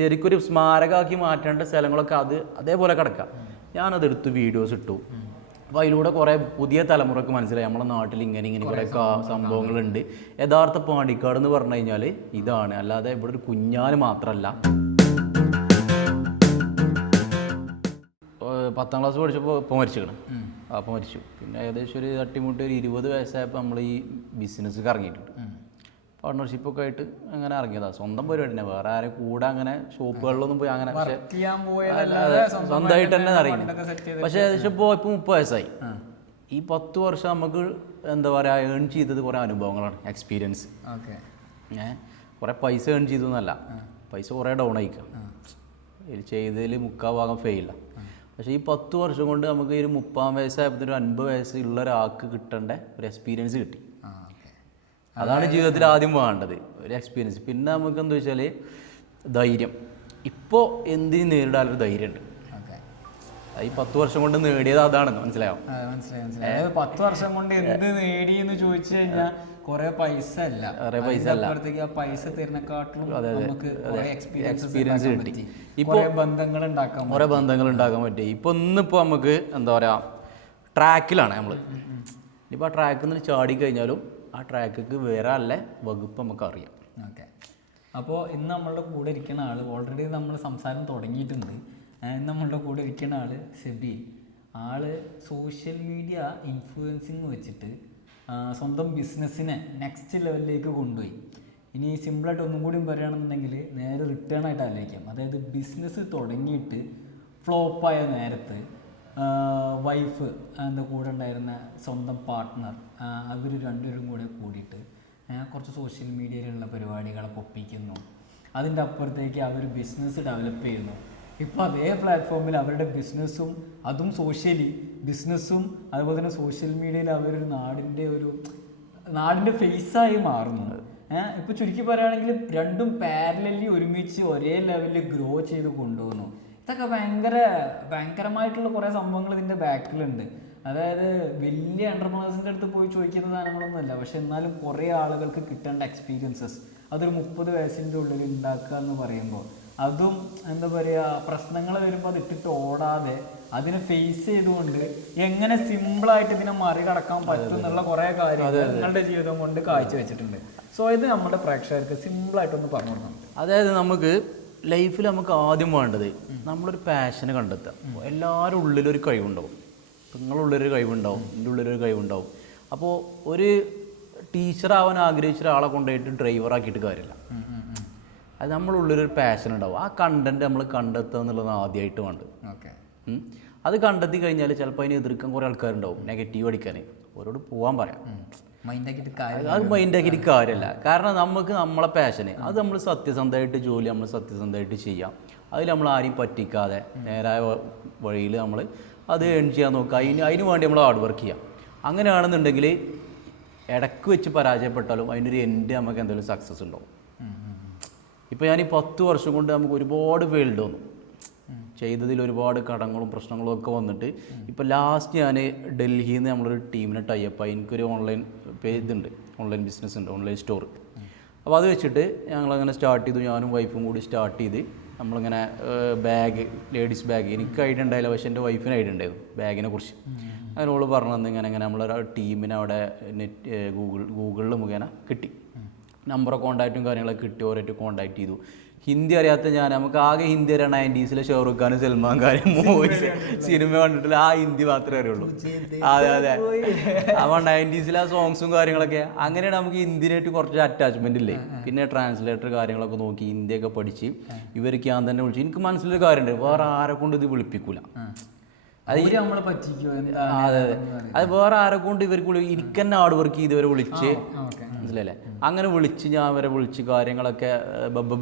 ശരിക്കൊരു സ്മാരകമാക്കി മാറ്റേണ്ട സ്ഥലങ്ങളൊക്കെ അതേപോലെ കിടക്കാം. ഞാനതെടുത്ത് വീഡിയോസ് ഇട്ടു. അപ്പോൾ അതിലൂടെ കുറേ പുതിയ തലമുറക്ക് മനസ്സിലായി നമ്മുടെ നാട്ടിൽ ഇങ്ങനെ കുറേ സംഭവങ്ങളുണ്ട്. യഥാർത്ഥ പാണ്ടിക്കാട് എന്ന് പറഞ്ഞു കഴിഞ്ഞാൽ ഇതാണ്, അല്ലാതെ ഇവിടെ ഒരു കുഞ്ഞാല് മാത്രമല്ല. 10ാം ക്ലാസ് പഠിച്ചപ്പോൾ ഇപ്പോൾ മരിച്ചിരിക്കണം. അപ്പോൾ മരിച്ചു. പിന്നെ ഏകദേശം ഒരു തട്ടിമുട്ടി ഒരു 20 വയസ്സായപ്പോൾ നമ്മൾ ഈ ബിസിനസ്സൊക്കെ ഇറങ്ങിയിട്ടുണ്ട്. പാർട്ട്ണർഷിപ്പൊക്കെ ആയിട്ട് അങ്ങനെ ഇറങ്ങിയതാണ്. സ്വന്തം പരിപാടി തന്നെ, വേറെ ആരും കൂടെ അങ്ങനെ ഷോപ്പുകളിലൊന്നും പോയി അങ്ങനെ സ്വന്തമായിട്ട് തന്നെ അറിയുന്നത്. പക്ഷേ ഏകദേശം ഇപ്പോൾ 30 വയസ്സായി. ഈ 10 വർഷം നമുക്ക് എന്താ പറയുക ഏൺ ചെയ്തത് കുറേ അനുഭവങ്ങളാണ്, എക്സ്പീരിയൻസ്. കുറേ പൈസ ഏൺ ചെയ്തതെന്നല്ല, പൈസ കുറേ ഡൗൺ ആയിക്കാം, ചെയ്തതിൽ 3/4 ഭാഗം ഫെയിലാണ്. പക്ഷേ ഈ 10 വർഷം കൊണ്ട് നമുക്ക് ഈ ഒരു 30 വയസ്സായപ്പോൾ ഒരു 50 വയസ്സുള്ള ഒരാൾക്ക് കിട്ടേണ്ട ഒരു എക്സ്പീരിയൻസ് കിട്ടി. അതാണ് ജീവിതത്തിൽ ആദ്യം വേണ്ടത്, ഒരു എക്സ്പീരിയൻസ്. പിന്നെ നമുക്ക് എന്താ വെച്ചാൽ ധൈര്യം. ഇപ്പോൾ എന്തിനും നേരിടാനൊരു ധൈര്യമുണ്ട്. ഈ 10 വർഷം കൊണ്ട് നേടിയത് അതാണെന്ന് മനസ്സിലാവും. മനസ്സിലായി. 10 വർഷം കൊണ്ട് എന്ത് നേടി എന്ന് ചോദിച്ചു കഴിഞ്ഞാൽ കുറെ പൈസ അല്ല, പൈസ തരുന്നേക്കാട്ടിലും നമുക്ക് എക്സ്പീരിയൻസ് കിട്ടി. ഇപ്പോൾ കുറേ ബന്ധങ്ങൾ ഉണ്ടാക്കാൻ പറ്റി. ഇപ്പൊ ഇന്നിപ്പോൾ നമുക്ക് എന്താ പറയാ ട്രാക്കിലാണ് നമ്മൾ. ഇനിയിപ്പോൾ ആ ട്രാക്കിൽ നിന്ന് ചാടി കഴിഞ്ഞാലും ആ ട്രാക്കിക്ക് വേറെ അല്ല വകുപ്പ് നമുക്ക് അറിയാം. ഓക്കെ. അപ്പോൾ ഇന്ന് നമ്മളുടെ കൂടെ ഇരിക്കുന്ന ആൾ ഓൾറെഡി നമ്മൾ സംസാരം തുടങ്ങിയിട്ടുണ്ട്. ഇന്ന് നമ്മളുടെ കൂടെ ഇരിക്കുന്ന ആൾ സെബി. ആള് സോഷ്യൽ മീഡിയ ഇൻഫ്ലുവൻസിങ് വെച്ചിട്ട് സ്വന്തം ബിസിനസ്സിനെ നെക്സ്റ്റ് ലെവലിലേക്ക് കൊണ്ടുപോയി. ഇനി സിമ്പിളായിട്ട് ഒന്നും കൂടി പറയുകയാണെന്നുണ്ടെങ്കിൽ നേരെ റിട്ടേൺ ആയിട്ട് ആലോചിക്കാം. അതായത് ബിസിനസ് തുടങ്ങിയിട്ട് ഫ്ലോപ്പായ നേരത്ത് വൈഫ് എൻ്റെ കൂടെ ഉണ്ടായിരുന്ന സ്വന്തം പാർട്ട്ണർ അവർ രണ്ടുപേരും കൂടെ കൂടിയിട്ട് കുറച്ച് സോഷ്യൽ മീഡിയയിലുള്ള പരിപാടികളൊക്കെ ഒപ്പിക്കുന്നു. അതിൻ്റെ അപ്പുറത്തേക്ക് അവർ ബിസിനസ് ഡെവലപ്പ് ചെയ്യുന്നു. ഇപ്പോൾ അതേ പ്ലാറ്റ്ഫോമിൽ അവരുടെ ബിസിനസ്സും, അതും സോഷ്യലി ബിസിനസ്സും അതുപോലെ തന്നെ സോഷ്യൽ മീഡിയയിൽ അവരൊരു നാടിൻ്റെ ഫേസായി മാറുന്നു. ഇപ്പോൾ ചുരുക്കി പറയുകയാണെങ്കിൽ രണ്ടും പാരലലി ഒരുമിച്ച് ഒരേ ലെവലിൽ ഗ്രോ ചെയ്ത് കൊണ്ടുപോകുന്നു. ഇതൊക്കെ ഭയങ്കരമായിട്ടുള്ള കുറേ സംഭവങ്ങൾ ഇതിൻ്റെ ബാക്കിലുണ്ട്. അതായത് വലിയ എൻ്റർപ്രനേഴ്സിൻ്റെ അടുത്ത് പോയി ചോദിക്കുന്ന സാധനങ്ങളൊന്നുമല്ല, പക്ഷെ എന്നാലും കുറേ ആളുകൾക്ക് കിട്ടേണ്ട എക്സ്പീരിയൻസസ് അതൊരു 30 വയസ്സിൻ്റെ ഉള്ളിൽ ഉണ്ടാക്കുക എന്ന് പറയുമ്പോൾ, അതും എന്താ പറയുക, പ്രശ്നങ്ങൾ വരുമ്പോൾ അത് ഇട്ടിട്ട് ഓടാതെ അതിനെ ഫേസ് ചെയ്തുകൊണ്ട് എങ്ങനെ സിമ്പിളായിട്ട് ഇതിനെ മറികടക്കാൻ പറ്റും എന്നുള്ള കുറേ കാര്യങ്ങൾ നിങ്ങളുടെ ജീവിതം കൊണ്ട് കാഴ്ചവെച്ചിട്ടുണ്ട്. സോ ഇത് നമ്മുടെ പ്രേക്ഷകർക്ക് സിമ്പിളായിട്ടൊന്ന് പറഞ്ഞു കൊടുക്കണം. അതായത് നമുക്ക് ലൈഫിൽ നമുക്ക് ആദ്യം വേണ്ടത് നമ്മളൊരു പാഷന് കണ്ടെത്തുക. എല്ലാവരും ഉള്ളിലൊരു കഴിവുണ്ടാവും. നിങ്ങളുടെ ഉള്ളിലൊരു കഴിവുണ്ടാവും, എൻ്റെ ഉള്ളിലൊരു കഴിവുണ്ടാവും. അപ്പോൾ ഒരു ടീച്ചറാവാൻ ആഗ്രഹിച്ച ഒരാളെ കൊണ്ടുപോയിട്ട് ഡ്രൈവറാക്കിയിട്ട് കാര്യമില്ല. അത് നമ്മളുള്ളിലൊരു പാഷൻ ഉണ്ടാവും. ആ കണ്ടന്റ് നമ്മൾ കണ്ടെത്തുക എന്നുള്ളത് ആദ്യമായിട്ട് വേണ്ടത്. അത് കണ്ടെത്തി കഴിഞ്ഞാൽ ചിലപ്പോൾ അതിനെ എതിർക്കാൻ കുറേ ആൾക്കാരുണ്ടാവും, നെഗറ്റീവ് അടിക്കാൻ. അവരോട് പോകാൻ പറയാം, അത് മൈൻഡാക്കിയിട്ട് കാര്യമല്ല. കാരണം നമുക്ക് നമ്മളെ പാഷന് അത് നമ്മൾ സത്യസന്ധമായിട്ട് ജോലി നമ്മൾ സത്യസന്ധമായിട്ട് ചെയ്യാം. അതിൽ നമ്മൾ ആരെയും പറ്റിക്കാതെ നേരായ വഴിയിൽ നമ്മൾ അത് ഏൺ ചെയ്യാൻ നോക്കുക. അതിന് വേണ്ടി നമ്മൾ ഹാർഡ് വർക്ക് ചെയ്യാം. അങ്ങനെയാണെന്നുണ്ടെങ്കിൽ ഇടയ്ക്ക് വെച്ച് പരാജയപ്പെട്ടാലും അതിനൊരു എൻഡ് നമുക്ക് എന്തെങ്കിലും സക്സസ് ഉണ്ടാവും. ഇപ്പോൾ ഞാൻ ഈ 10 വർഷം കൊണ്ട് നമുക്ക് ഒരുപാട് ഫെയിൽഡ് വന്നു, ചെയ്തതിൽ ഒരുപാട് കടങ്ങളും പ്രശ്നങ്ങളും ഒക്കെ വന്നിട്ട് ഇപ്പോൾ ലാസ്റ്റ് ഞാൻ ഡൽഹിയിൽ നിന്ന് നമ്മളൊരു ടീമിനെ ടൈപ്പ് ആയി. എനിക്കൊരു ഓൺലൈൻ ഇതുണ്ട്, ഓൺലൈൻ ബിസിനസ് ഉണ്ട്, ഓൺലൈൻ സ്റ്റോർ. അപ്പോൾ അത് വെച്ചിട്ട് ഞങ്ങളങ്ങനെ സ്റ്റാർട്ട് ചെയ്തു. ഞാനും വൈഫും കൂടി സ്റ്റാർട്ട് ചെയ്ത് നമ്മളിങ്ങനെ ബാഗ്, ലേഡീസ് ബാഗ്, എനിക്ക് ഐഡിയ ഉണ്ടായില്ല, പക്ഷേ എൻ്റെ വൈഫിന് ഐഡിയ ഉണ്ടായിരുന്നു ബാഗിനെ കുറിച്ച്. അങ്ങനെ ഓള് പറഞ്ഞു തന്നെ ഇങ്ങനെ നമ്മളൊരു ടീമിനെ അവിടെ ഗൂഗിളിൽ മുഖേന കിട്ടി. നമ്പർ കോൺടാക്റ്റും കാര്യങ്ങളൊക്കെ കിട്ടി, ഓരോട്ട് കോൺടാക്ട് ചെയ്തു. ഹിന്ദി അറിയാത്ത നമുക്ക് ആകെ ഹിന്ദി അറിയാം 90s ഷാറുഖ് ഖാനും സൽമാൻ ഖാനും മൂവീസ് സിനിമ കണ്ടിട്ടില്ല, ആ ഹിന്ദി മാത്രമേ അറിയുള്ളൂ. അതെ. അപ്പോൾ 90s ആ സോങ്സും കാര്യങ്ങളൊക്കെ. അങ്ങനെയാണ് നമുക്ക് ഹിന്ദിനായിട്ട് കുറച്ച് അറ്റാച്ച്മെന്റ് ഇല്ലേ. പിന്നെ ട്രാൻസ്ലേറ്റർ കാര്യങ്ങളൊക്കെ നോക്കി ഹിന്ദിയൊക്കെ പഠിച്ച് ഇവർക്ക് ഞാൻ തന്നെ വിളിച്ചു. എനിക്ക് മനസ്സിലൊരു കാര്യമുണ്ട്, വേറെ ആരെ കൊണ്ട് ഇത് വിളിപ്പിക്കൂല. അത് നമ്മളെ പറ്റിക്കോ. അതെ, അത് വേറെ ആരെ കൊണ്ട് ഇവർക്ക് ഇരിക്കന്നെ ഹാർഡ് വർക്ക് ചെയ്ത് ഇവരെ വിളിച്ച്, മനസ്സിലല്ലേ. അങ്ങനെ വിളിച്ച് ഞാൻ വരെ വിളിച്ച് കാര്യങ്ങളൊക്കെ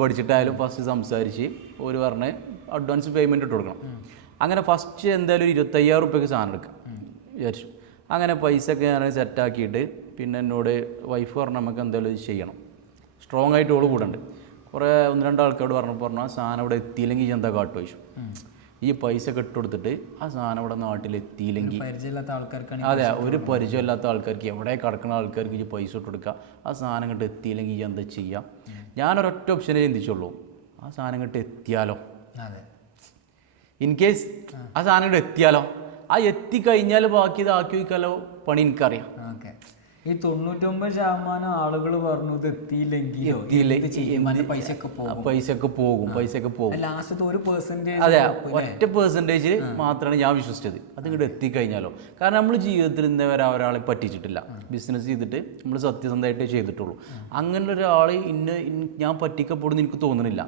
പഠിച്ചിട്ടായാലും ഫസ്റ്റ് സംസാരിച്ച് ഒരു പറഞ്ഞ് അഡ്വാൻസ് പേയ്മെൻറ്റ് ഇട്ട് കൊടുക്കണം. അങ്ങനെ ഫസ്റ്റ് എന്തായാലും 25,000 റുപ്യക്ക് സാധനം എടുക്കാം വിചാരിച്ചു. അങ്ങനെ പൈസ ഒക്കെ ഞാൻ സെറ്റാക്കിയിട്ട് പിന്നെ എന്നോട് വൈഫ് പറഞ്ഞു നമുക്ക് എന്തായാലും ഇത് ചെയ്യണം, സ്ട്രോങ് ആയിട്ട് ഓള് കൂടെ. കുറേ 1-2 ആൾക്കാരോട് പറഞ്ഞു ആ സാധനം ഇവിടെ എത്തിയില്ലെങ്കിൽ എന്താ കാട്ടു ചോദിച്ചു. ഈ പൈസ ഒക്കെ ഇട്ട് കൊടുത്തിട്ട് ആ സാധനം ഇവിടെ നാട്ടിലെത്തിയില്ലെങ്കിൽ, അതെ, ഒരു പരിചയമില്ലാത്ത ആൾക്കാർക്ക്, എവിടെ കിടക്കുന്ന ആൾക്കാർക്ക് ഈ പൈസ ഇട്ട് കൊടുക്കുക, ആ സാധനം ഇങ്ങോട്ട് എത്തിയില്ലെങ്കിൽ എന്താ ചെയ്യുക. ഞാനൊരൊറ്റ ഓപ്ഷനേ ചിന്തിച്ചുള്ളൂ, ആ സാധനം ഇങ്ങോട്ട് എത്തിയാലോ, അതെ, ഇൻ കേസ് ആ സാധനം ഇങ്ങോട്ട് എത്തിയാലോ, ആ എത്തിക്കഴിഞ്ഞാൽ ബാക്കി ഇതാക്കി വയ്ക്കാലോ പണി എനിക്കറിയാം. ഓക്കെ. ഈ 99% ആളുകൾ പറഞ്ഞു ഇത് എത്തിയില്ലെങ്കിൽ പൈസയൊക്കെ പോകും. ലാസ്റ്റത്തെ 1%. അതെ, ഒറ്റ പെർസെൻറ്റേജ് മാത്രമാണ് ഞാൻ വിശ്വസിച്ചത്. അത് ഇങ്ങോട്ട് എത്തിക്കഴിഞ്ഞാലോ, കാരണം നമ്മൾ ജീവിതത്തിൽ ഇന്നേ വരെ ഒരാളെ പറ്റിച്ചിട്ടില്ല. ബിസിനസ് ചെയ്തിട്ട് നമ്മൾ സത്യസന്ധമായിട്ടേ ചെയ്തിട്ടുള്ളൂ. അങ്ങനെ ഒരാൾ ഞാൻ പറ്റിക്കപ്പെടുന്നു എനിക്ക് തോന്നുന്നില്ല.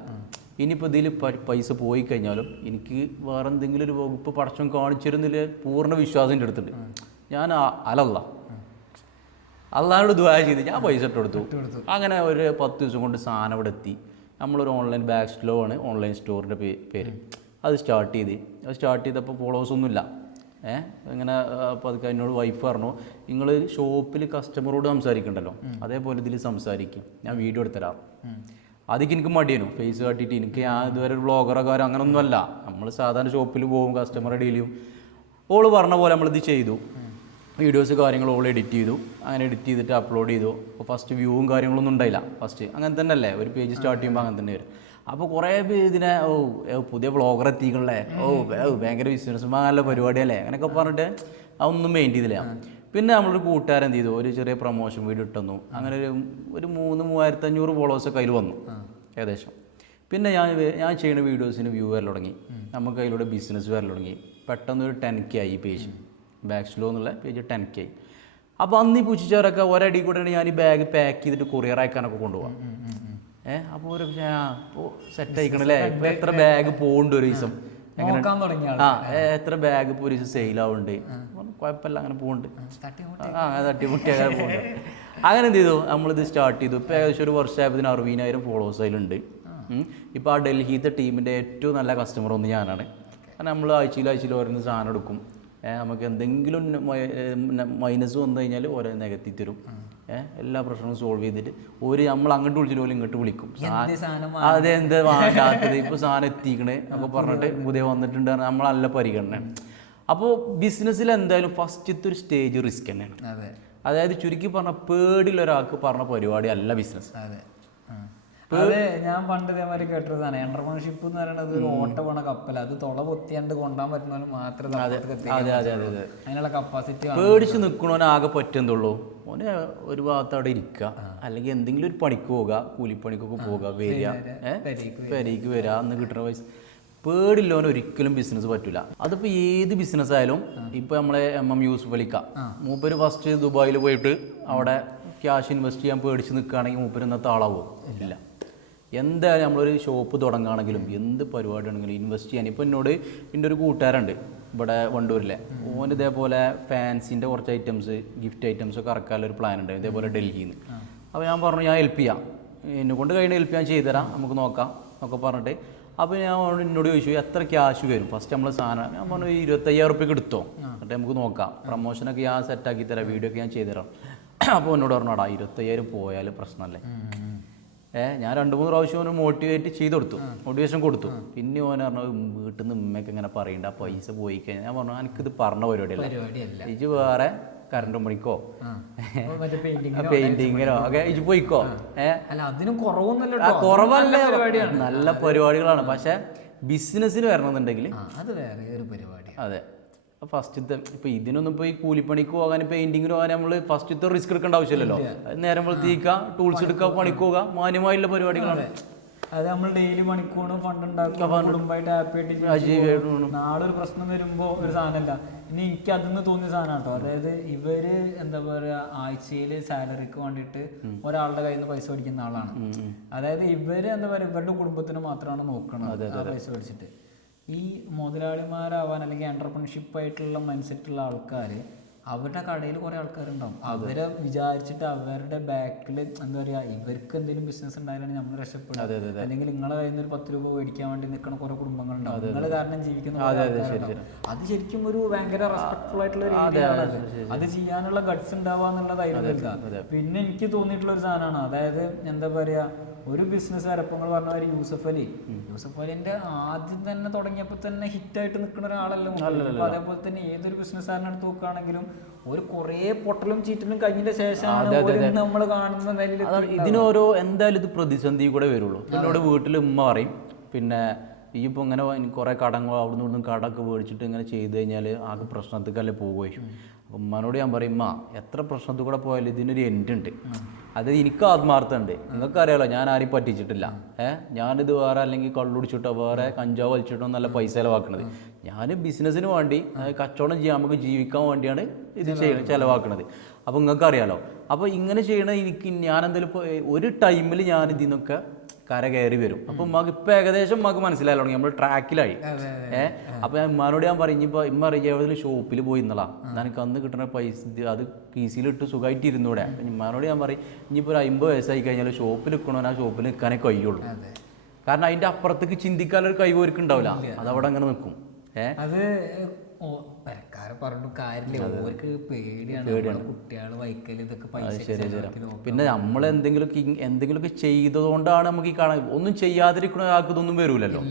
ഇനിയിപ്പോൾ ഇതിൽ പൈസ പോയി കഴിഞ്ഞാലും എനിക്ക് വേറെ എന്തെങ്കിലും ഒരു വകുപ്പ് പടച്ചം കാണിച്ചിരുന്നില്ല പൂർണ്ണ വിശ്വാസം എൻ്റെ അടുത്തുണ്ട്. ഞാൻ അള്ളാഹോട് ദുആ ചെയ്ത് ഞാൻ പൈസ ഇട്ടെടുത്തു. അങ്ങനെ ഒരു 10 ദിവസം കൊണ്ട് സാധനം ഇവിടെ എത്തി. നമ്മളൊരു ഓൺലൈൻ ബാഗ് സ്ലോ ആണ് ഓൺലൈൻ സ്റ്റോറിൻ്റെ പേര്. അത് സ്റ്റാർട്ട് ചെയ്തപ്പോൾ ഫോളോവേഴ്സ് ഒന്നുമില്ല. ഇങ്ങനെ പതുക്കെ എന്നോട് വൈഫ് പറഞ്ഞു, നിങ്ങൾ ഷോപ്പിൽ കസ്റ്റമറോട് സംസാരിക്കണ്ടല്ലോ അതേപോലെ ഇതിൽ സംസാരിക്കും, ഞാൻ വീഡിയോ എടുത്തരാം. ആദ്യം എനിക്ക് മടിയായിരുന്നു ഫേസ് കാട്ടിയിട്ട്. ഞാൻ ഇതുവരെ ഒരു വ്ളോഗറക്കാരോ അങ്ങനൊന്നും അല്ല. നമ്മൾ സാധാരണ ഷോപ്പിൽ പോകും, കസ്റ്റമറെ ഡീൽ ചെയ്യും. ഓള് പറഞ്ഞ പോലെ നമ്മളിത് ചെയ്തു. വീഡിയോസ് കാര്യങ്ങൾ ഓൾ എഡിറ്റ് ചെയ്തു. അങ്ങനെ എഡിറ്റ് ചെയ്തിട്ട് അപ്ലോഡ് ചെയ്തു. അപ്പോൾ ഫസ്റ്റ് വ്യൂവും കാര്യങ്ങളൊന്നും ഉണ്ടായില്ല. ഫസ്റ്റ് അങ്ങനെ തന്നെ അല്ലേ, ഒരു പേജ് സ്റ്റാർട്ട് ചെയ്യുമ്പോൾ അങ്ങനെ തന്നെ വരും. അപ്പോൾ കുറേ പേര് ഇതിനെ പുതിയ വ്ളോഗർ എത്തിക്കണല്ലേ, ഭയങ്കര ബിസിനസ്സുമാൻ നല്ല പരിപാടിയല്ലേ അങ്ങനെയൊക്കെ പറഞ്ഞിട്ട് അതൊന്നും മെയിൻ ചെയ്തില്ല. പിന്നെ നമ്മളൊരു കൂട്ടുകാരൻ എന്ത് ചെയ്തു, ഒരു ചെറിയ പ്രൊമോഷൻ വീഡിയോ ഇട്ടുന്നു. അങ്ങനെ ഒരു 3,000-3,500 ഫോളോവേഴ്സൊക്കെ അതിൽ വന്നു ഏകദേശം. പിന്നെ ഞാൻ ചെയ്യുന്ന വീഡിയോസിന് വ്യൂ വരൽ തുടങ്ങി, നമുക്ക് അതിലൂടെ ബിസിനസ് വരൽ തുടങ്ങി. പെട്ടെന്നൊരു 10K ആയി ഈ പേജ്, ബാഗ് സ്ലോ എന്നുള്ള പേജ് 10K ആയി. അപ്പോൾ അന്ന് ഈ പൂച്ചിച്ചാറൊക്കെ ഒരടി കൂടെയാണ് ഞാൻ ഈ ബാഗ് പാക്ക് ചെയ്തിട്ട് കൊറിയർ അയക്കാനൊക്കെ കൊണ്ടുപോകാം. അപ്പോൾ ഒരു സെറ്റ് അയക്കണല്ലേ, ഇപ്പം എത്ര ബാഗ് പോകുന്നുണ്ട് ഒരു ദിവസം, എത്ര ബാഗ് ഇപ്പോൾ ഒരു ദിവസം സെയിലാവുന്നുണ്ട്, കുഴപ്പമില്ല അങ്ങനെ പോകുന്നുണ്ട്, തട്ടിമുട്ടി അങ്ങനെ പോകുന്നുണ്ട്. അങ്ങനെ എന്ത് ചെയ്തു, നമ്മളിത് സ്റ്റാർട്ട് ചെയ്തു. ഇപ്പോൾ ഏകദേശം ഒരു വർഷമായപ്പോൾ 60,000 ഫോളോവേഴ്സ് അതിലുണ്ട്. ഇപ്പോൾ ആ ഡൽഹിയിലത്തെ ടീമിൻ്റെ ഏറ്റവും നല്ല കസ്റ്റമർ ഒന്ന് ഞാനാണ്. കാരണം നമ്മൾ ആഴ്ചയിൽ ഓരോന്ന് സാധനം എടുക്കും. നമുക്ക് എന്തെങ്കിലും മൈനസ് വന്നു കഴിഞ്ഞാൽ ഓരോ നികത്തി തരും. എല്ലാ പ്രശ്നവും സോൾവ് ചെയ്തിട്ട് നമ്മൾ അങ്ങോട്ട് വിളിച്ചിട്ട് പോലും ഇങ്ങോട്ട് വിളിക്കും. അതെന്ത് വാങ്ങാത്തത്, ഇപ്പോൾ സാധനം എത്തിക്കണേ ഒക്കെ പറഞ്ഞിട്ട് പുതിയ വന്നിട്ടുണ്ട്, നമ്മൾ നല്ല പരിഗണന. അപ്പോൾ ബിസിനസ്സിൽ എന്തായാലും ഫസ്റ്റത്തെ ഒരു സ്റ്റേജ് റിസ്ക് തന്നെയാണ്. അതായത് ചുരുക്കി പറഞ്ഞ പേടിയുള്ള ഒരാൾക്ക് പറഞ്ഞ പരിപാടി അല്ല ബിസിനസ്. അതെ, ഞാൻ പണ്ട് ഇതേമാതിരി കേട്ടതാണ്, എന്റർപ്രണർഷിപ്പ് എന്ന് പറയുന്നത് ഒരു ഓട്ട പോണ കപ്പല, അത് തുള പൊത്തിയാണ്ട് കൊണ്ടാൻ പറ്റുന്നവന് മാത്രമേ അതിനുള്ള കപ്പാസിറ്റി. പേടിച്ച് നിൽക്കണോനാകെ പറ്റുന്നുള്ളൂ. ഓന് ഒരു ഭാഗത്ത് അവിടെ ഇരിക്കുക, അല്ലെങ്കിൽ എന്തെങ്കിലും ഒരു പണിക്ക് പോവുക, കൂലിപ്പണിക്കൊക്കെ പോവുക, വരിക, പെരേക്ക് വരിക, അന്ന് കിട്ടുന്ന പൈസ. പേടില്ലോന് ഒരിക്കലും ബിസിനസ് പറ്റില്ല. അതിപ്പോൾ ഏത് ബിസിനസ് ആയാലും. ഇപ്പോൾ നമ്മളെ MM യൂസുഫ് അലിക്ക മൂപ്പര് ഫസ്റ്റ് ദുബായിൽ പോയിട്ട് അവിടെ ക്യാഷ് ഇൻവെസ്റ്റ് ചെയ്യാൻ പേടിച്ച് നിൽക്കുകയാണെങ്കിൽ മൂപ്പര് ഇന്നത്തെ ആളാവോ? ഇല്ല. എന്തായാലും നമ്മളൊരു ഷോപ്പ് തുടങ്ങുകയാണെങ്കിലും എന്ത് പരിപാടിയാണെങ്കിലും ഇൻവെസ്റ്റ് ചെയ്യാൻ. ഇപ്പോൾ എന്നോട് എൻ്റെ ഒരു കൂട്ടുകാരുണ്ട് ഇവിടെ വണ്ടൂരിലെ, ഓന് ഇതേപോലെ ഫാൻസിൻ്റെ കുറച്ച് ഐറ്റംസ്, ഗിഫ്റ്റ് ഐറ്റംസൊക്കെ ഇറക്കാനുള്ളൊരു പ്ലാൻ ഉണ്ട് ഇതേപോലെ ഡൽഹിയിൽ നിന്ന്. അപ്പോൾ ഞാൻ പറഞ്ഞു ഞാൻ ഹെൽപ്പ് ചെയ്യാം, എന്നെ കൊണ്ട് കഴിഞ്ഞ ഹെൽപ്പ് ചെയ്യാൻ ചെയ്തുതരാം, നമുക്ക് നോക്കാം എന്നൊക്കെ പറഞ്ഞിട്ട്. അപ്പോൾ ഞാൻ എന്നോട് ചോദിച്ചു എത്ര ക്യാഷ് വരും ഫസ്റ്റ് നമ്മൾ സാധനം. ഞാൻ പറഞ്ഞു 25,000 റുപ്യക്ക് എടുത്തോ, എന്നിട്ട് നമുക്ക് നോക്കാം, പ്രൊമോഷനൊക്കെ ഞാൻ സെറ്റാക്കി തരാം, വീഡിയോ ഒക്കെ ഞാൻ ചെയ്തുതരാം. അപ്പോൾ എന്നോട് പറഞ്ഞോടാ 25,000 പോയാൽ പ്രശ്നമല്ലേ. ഞാൻ 2-3 പ്രാവശ്യം ഓന് മോട്ടിവേറ്റ് ചെയ്ത് കൊടുത്തു, മോട്ടിവേഷൻ കൊടുത്തു. പിന്നെ ഓൻ പറഞ്ഞു വീട്ടിൽ നിന്ന് ഉമ്മയൊക്കെ ഇങ്ങനെ പറയണ്ട, പൈസ പോയി കഴിഞ്ഞാൽ. ഞാൻ പറഞ്ഞു എനിക്കിത് പറഞ്ഞ പരിപാടിയല്ല, ഇജ് വേറെ കറണ്ട് പണിക്കോ പെയിന്റിങ്ങിനോ ഒക്കെ ഇജ് പോയിക്കോ. കുറവല്ല, നല്ല പരിപാടികളാണ്. പക്ഷെ ബിസിനസ്സിന് വരണമെന്നുണ്ടെങ്കിൽ അത് വേറെ ഒരു പരിപാടി. അതെ, ഫസ്റ്റത്തെ ഇപ്പോൾ ഇതിനൊന്നും ഇപ്പോൾ ഈ കൂലിപ്പണിക്ക് പോകാൻ പെയിന്റിങ്ങിന് പോകാൻ നമ്മൾ ഫസ്റ്റത്തെ റിസ്ക് എടുക്കേണ്ട ആവശ്യമില്ലല്ലോ. നേരം നമ്മൾ തീക്കുക, ടൂൾസ് എടുക്കുക, പണിക്ക് പോവുക, മാന്യമായുള്ള പരിപാടികളാണ്. അത് നമ്മൾ ഡെയിലി മണിക്കൂർ ഫണ്ട് ഉണ്ടാക്കുക, കുടുംബമായിട്ട് ഹാപ്പി ആയിട്ട്. നാളെ ഒരു പ്രശ്നം വരുമ്പോൾ ഒരു സാധനമല്ല. ഇനി എനിക്ക് അതിന്ന് തോന്നിയ സാധനം കേട്ടോ, അതായത് ഇവര് എന്താ പറയുക, ആഴ്ചയിൽ സാലറിക്ക് വേണ്ടിയിട്ട് ഒരാളുടെ കയ്യിൽ നിന്ന് പൈസ മേടിക്കുന്ന ആളാണ്. അതായത് ഇവര് എന്താ പറയുക, ഇവരുടെ കുടുംബത്തിന് മാത്രമാണ് നോക്കുന്നത് ആ പൈസ മേടിച്ചിട്ട്. ഈ മുതലാളിമാരാവാൻ അല്ലെങ്കിൽ എന്റർപ്രണർഷിപ്പ് ആയിട്ടുള്ള മൈൻഡ് സെറ്റുള്ള ആൾക്കാർ, അവരുടെ കടയിൽ കുറേ ആൾക്കാരുണ്ടാവും. അവരെ വിചാരിച്ചിട്ട് അവരുടെ ബാക്കിൽ എന്താ പറയുക, ഇവർക്ക് എന്തെങ്കിലും ബിസിനസ് ഉണ്ടായാലാണ് നമ്മൾ രക്ഷപ്പെടുക. അല്ലെങ്കിൽ നിങ്ങളെ കയ്യിൽ നിന്ന് ഒരു 10 രൂപ മേടിക്കാൻ വേണ്ടി നിൽക്കുന്ന കുറേ കുടുംബങ്ങളുണ്ടാവും, നിങ്ങൾ കാരണം ജീവിക്കുന്ന. അത് ശരിക്കും ഒരു ഭയങ്കര റെസ്പെക്ട്ഫുൾ ആയിട്ടുള്ള ഒരു രീതിയാണ്. അത് ചെയ്യാനുള്ള ഗട്ട്സ് ഉണ്ടാവുക എന്നുള്ള ധൈര്യം വലുതാണ്. പിന്നെ എനിക്ക് തോന്നിയിട്ടുള്ള ഒരു സാധനമാണ്, അതായത് എന്താ പറയുക, ഒരു ബിസിനസ്സുകാരൻ ഇപ്പൊ നിങ്ങൾ പറഞ്ഞ യൂസഫ് അലിന്റെ ആദ്യം തന്നെ തുടങ്ങിയപ്പോൾ തന്നെ ഹിറ്റായിട്ട് നിൽക്കുന്ന ഒരാളല്ല. അപ്പൊ അതേപോലെ തന്നെ ഏതൊരു ബിസിനസ്സുകാരനെ എടുത്ത് നോക്കുകയാണെങ്കിലും ഒരു കുറേ പൊട്ടലും ചീറ്റലും കഴിഞ്ഞതിന്റെ ശേഷമാണ് നമ്മൾ കാണുന്ന നിലയിൽ. ഇതിനോരോ എന്തായാലും ഇത് പ്രതിസന്ധി കൂടെ വരുള്ളൂ. എന്നോട് വീട്ടിൽ ഉമ്മ പറയും, പിന്നെ ഈ ഇപ്പോൾ ഇങ്ങനെ കുറേ കടങ്ങൾ അവിടുന്ന് ഇവിടുന്ന് കടമൊക്കെ മേടിച്ചിട്ട് ഇങ്ങനെ ചെയ്ത് കഴിഞ്ഞാൽ ആകെ പ്രശ്നത്തിക്കല്ലേ പോകുകയും. അപ്പം ഉമ്മനോട് ഞാൻ പറയും, ഉമ്മ എത്ര പ്രശ്നത്തിൽ കൂടെ പോയാലും ഇതിനൊരു എൻഡ് ഉണ്ട്. അത് എനിക്ക് ആത്മാർത്ഥമുണ്ട്. നിങ്ങൾക്കറിയാലോ ഞാൻ ആരെയും പറ്റിച്ചിട്ടില്ല. ഞാനിത് വേറെ അല്ലെങ്കിൽ കള്ളുടിച്ചിട്ടോ വേറെ കഞ്ചാവ് വലിച്ചിട്ടോ നല്ല പൈസ ചിലവാക്കുന്നത്. ഞാൻ ബിസിനസ്സിന് വേണ്ടി കച്ചവടം ചെയ്യാൻ നമുക്ക് ജീവിക്കാൻ വേണ്ടിയാണ് ഇത് ചിലവാക്കുന്നത്. അപ്പോൾ നിങ്ങൾക്കറിയാലോ. അപ്പോൾ ഇങ്ങനെ ചെയ്യണത് എനിക്ക് ഞാനെന്തായാലും ഇപ്പോൾ ഒരു ടൈമിൽ ഞാൻ ഇതിൽ നിന്നൊക്കെ കര കയറി വരും. അപ്പം ഉമ്മക്ക് ഇപ്പം ഏകദേശം ഉമ്മക്ക് മനസ്സിലായല്ലോ നമ്മൾ ട്രാക്കിലായി. അപ്പം ഞാൻ ഉമ്മാനോട് ഞാൻ പറയും, ഇനിയിപ്പോൾ ഇമ്മ അറിയാം ഏതെങ്കിലും ഷോപ്പിൽ പോയി ഇന്നലാ എനിക്ക് അന്ന് കിട്ടുന്ന പൈസ അത് കീസിലിട്ട് സുഖമായിട്ട് ഇരുന്നൂടെ. അപ്പം ഉമ്മാനോട് ഞാൻ പറയും, ഇനിയിപ്പോൾ ഒരു 50 വയസ്സായി കഴിഞ്ഞാൽ ഷോപ്പിൽ നിൽക്കണോ ആ ഷോപ്പിൽ നിൽക്കാനേ കഴിയുള്ളൂ. കാരണം അതിൻ്റെ അപ്പുറത്തേക്ക് ചിന്തിക്കാനൊരു കഴിവൊരുക്കും ഉണ്ടാവില്ല. അതവിടെ അങ്ങനെ നിൽക്കും. അത് പെരക്കാരെ പറഞ്ഞിട്ട് കാര്യമില്ല, ഓർക്ക് പേടിയാണ് കുട്ടികൾ വൈക്കല് ഇതൊക്കെ പൈസ. പിന്നെ നമ്മൾ എന്തെങ്കിലുമൊക്കെ ചെയ്തതുകൊണ്ടാണ് നമുക്ക് ഈ കടം. ഒന്നും ചെയ്യാതിരിക്കണ ആൾക്ക് ഇതൊന്നും വരൂലല്ലോ.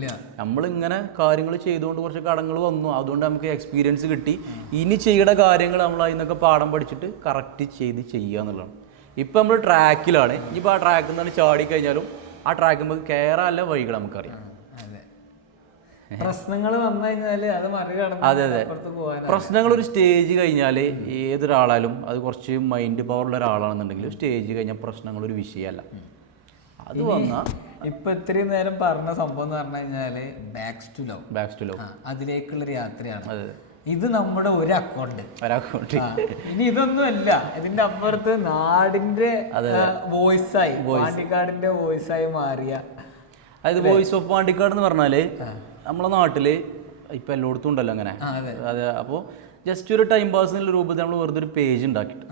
നമ്മളിങ്ങനെ കാര്യങ്ങൾ ചെയ്തുകൊണ്ട് കുറച്ച് കടങ്ങൾ വന്നു, അതുകൊണ്ട് നമുക്ക് എക്സ്പീരിയൻസ് കിട്ടി. ഇനി ചെയ്യേണ്ട കാര്യങ്ങൾ നമ്മൾ അതിൽ നിന്നൊക്കെ പാഠം പഠിച്ചിട്ട് കറക്റ്റ് ചെയ്ത് ചെയ്യുക എന്നുള്ളതാണ്. ഇപ്പം നമ്മൾ ട്രാക്കിലാണ്. ഇനിയിപ്പോൾ ആ ട്രാക്കിൽ നിന്നാണ് ചാടി കഴിഞ്ഞാലും ആ ട്രാക്കിൽ നമുക്ക് കയറാനുള്ള വഴികൾ നമുക്കറിയാം. പ്രശ്നങ്ങൾ വന്നു കഴിഞ്ഞാൽ അത് മറികടന്ന് അതെ അതെ പ്രശ്നങ്ങൾ ഒരു സ്റ്റേജ് കഴിഞ്ഞാൽ ഏതൊരാളായാലും അത് കുറച്ച് മൈൻഡ് പവറുള്ള ഒരാളാണെന്നുണ്ടെങ്കിൽ സ്റ്റേജ് കഴിഞ്ഞാൽ പ്രശ്നങ്ങൾ ഒരു വിഷയമല്ല. അത് വന്നാൽ ഇപ്പൊ ഇത്രയും നേരം പറഞ്ഞ സംഭവം എന്ന് പറഞ്ഞു കഴിഞ്ഞാല് ബാക്ക് ടു ലവ് അതിലേക്കുള്ളൊരു യാത്രയാണ്. ഇത് നമ്മുടെ ഒരു അക്കൗണ്ട്. ഇനി ഇതൊന്നുമല്ല, ഇതിന്റെ അപ്പുറത്ത് നാടിന്റെ വോയിസായി പാണ്ടിക്കാടിന്റെ വോയിസായി മാറിയ, അതായത് വോയിസ് ഓഫ് പാണ്ടിക്കാട് എന്ന് പറഞ്ഞാല് നമ്മളെ നാട്ടില് ഇപ്പൊ എല്ലായിടത്തും ഉണ്ടല്ലോ അങ്ങനെ. അതെ. അപ്പോൾ ജസ്റ്റ് ഒരു ടൈം പാസ് എന്നുള്ള രൂപത്തിൽ നമ്മൾ വെറുതെ ഒരു പേജ് ഉണ്ടാക്കിയിട്ട്